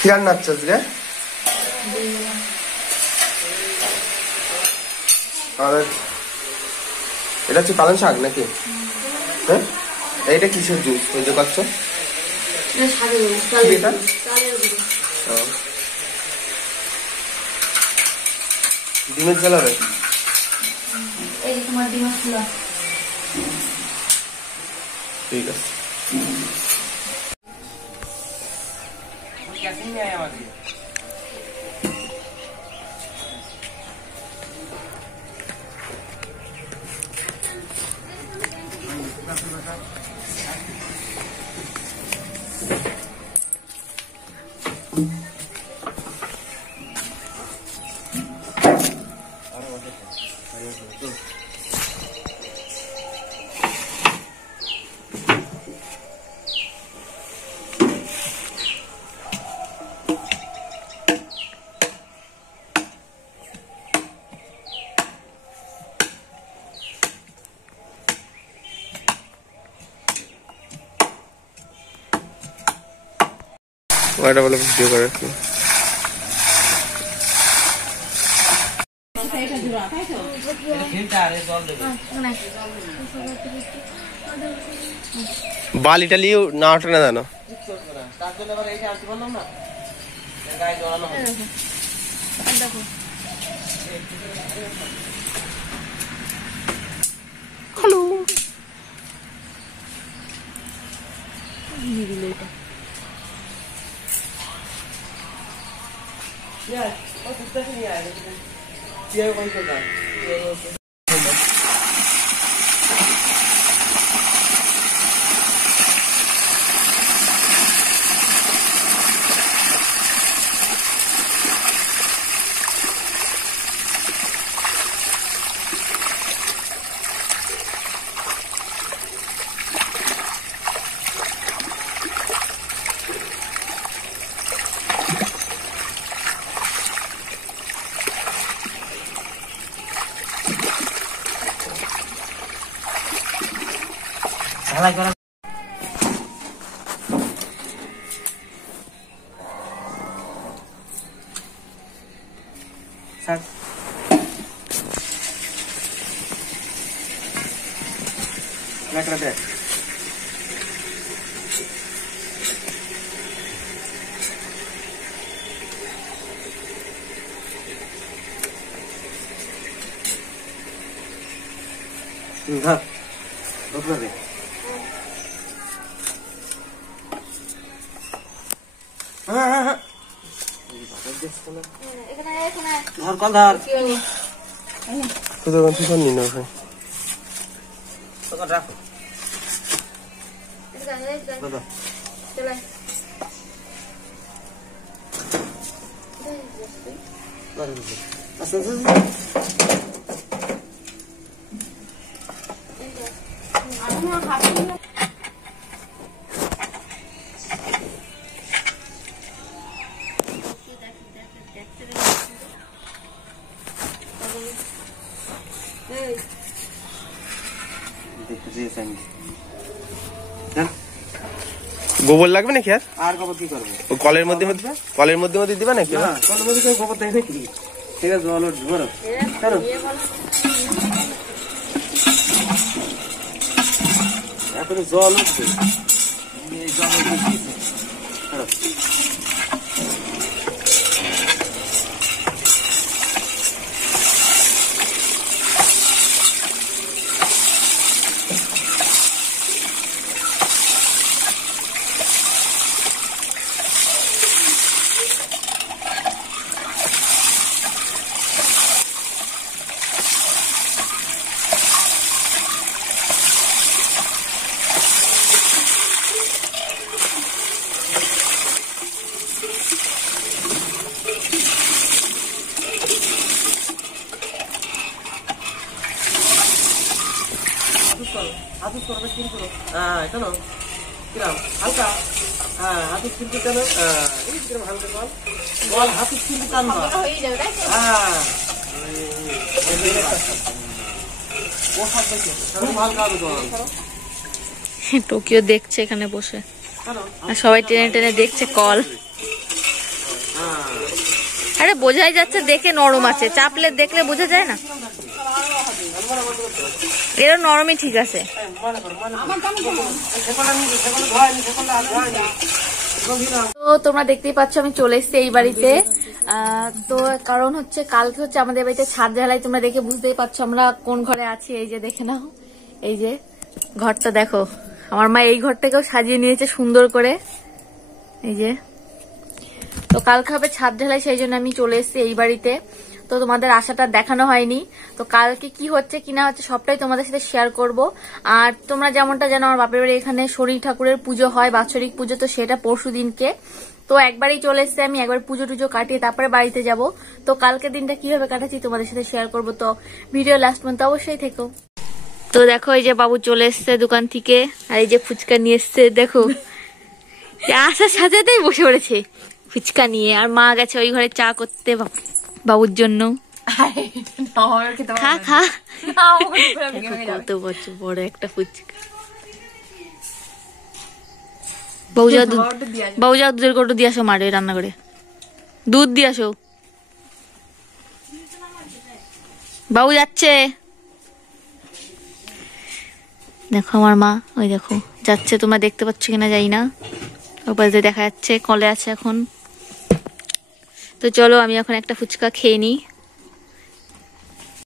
কি রান্না হচ্ছে আজকে? এটা হচ্ছে পালং শাক নাকি? হ্যাঁ, এইটা কিসের জুস ওই যে করছো? ডিমের ঝাল হবে। ঠিক আছে। ওটা বলে ভিডিও করে রাখি। বালিটা লিও না ওঠে না জানো। হ্যালো গোবর লাগবে নাকি? আর গোবর কি করবো? কলের মধ্যে দিবা নাকি? কলের মধ্যে গোবর দেয় নাকি? ঠিক আছে, জল উঠবে এখন জল উঠবে। করো, হাতুস করো, বেশ করো। হ্যাঁ, চলো। কিরাম? হালকা। হ্যাঁ, হাতুস কিন্তু টানো। হ্যাঁ, এই কিরম হালকা বল। বল হাতুস কিন্তু টানবা। হ্যাঁ। ও সব দেখে। খুব হালকা হবে বল। টোকিও দেখছে এখানে বসে, আর সবাই টেনে টেনে দেখছে কল। আরে বোঝাই যাচ্ছে দেখে নরম আছে, চাপলে দেখলে বোঝা যায় না। এরা নরমই ঠিক আছে। তো তোমরা দেখতেই পাচ্ছ আমি চলে এসেছি এই বাড়িতে। তো কারণ হচ্ছে কালকে হচ্ছে আমাদের বাড়িতে ছাদ ঢালাই, তোমরা দেখে বুঝতেই পারছো আমরা কোন ঘরে আছি। এই যে দেখে নাও, এই যে ঘরটা দেখো, আমার মা এই ঘরটাকেও সাজিয়ে নিয়েছে সুন্দর করে। এই যে, তো কালকে হবে ছাদ ঢালাই, সেই জন্য আমি চলে এসেছি এই বাড়িতে। তো তোমাদের আশাটা দেখানো হয়নি, তো কালকে কি হচ্ছে কি না হচ্ছে সবটাই তোমাদের সাথে শেয়ার করব। আর তোমরা যেমনটা জানো আমার বাপের বাড়ি এখানে শনি ঠাকুরের পুজো হয়, বাৎসরিক পুজো, তো সেটা পরশু দিনকে। তো একবারই চলে এসেছি আমি, একবার পুজো টুজো কাটিয়ে তারপরে বাড়িতে যাব। তো কালকে দিনটা কিভাবে কাটাচ্ছি তোমাদের সাথে শেয়ার করব, তো ভিডিও লাস্ট পর্যন্ত অবশ্যই থেকো। তো দেখো এই যে বাবু চলে এসছে দোকান থেকে, আর এই যে ফুচকা নিয়ে এসছে দেখো, আসার সাথেই বসে পড়েছে ফুচকা নিয়ে। আর মা গেছে ওই ঘরে চা করতে বাবুর জন্য। খা খা, কত বছর বড় একটা ফুচকা। বউ যাও দুধের কৌটো দিয়ে আসো, মারে রান্না করে দুধ দিয়ে আসো। বাবু যাচ্ছে, দেখো আমার মা ওই দেখো যাচ্ছে, তোমরা দেখতে পাচ্ছ কিনা জানি না, ওপাশে দেখা যাচ্ছে কলে আছে এখন। তো চলো আমি এখন একটা ফুচকা খেয়ে নিই।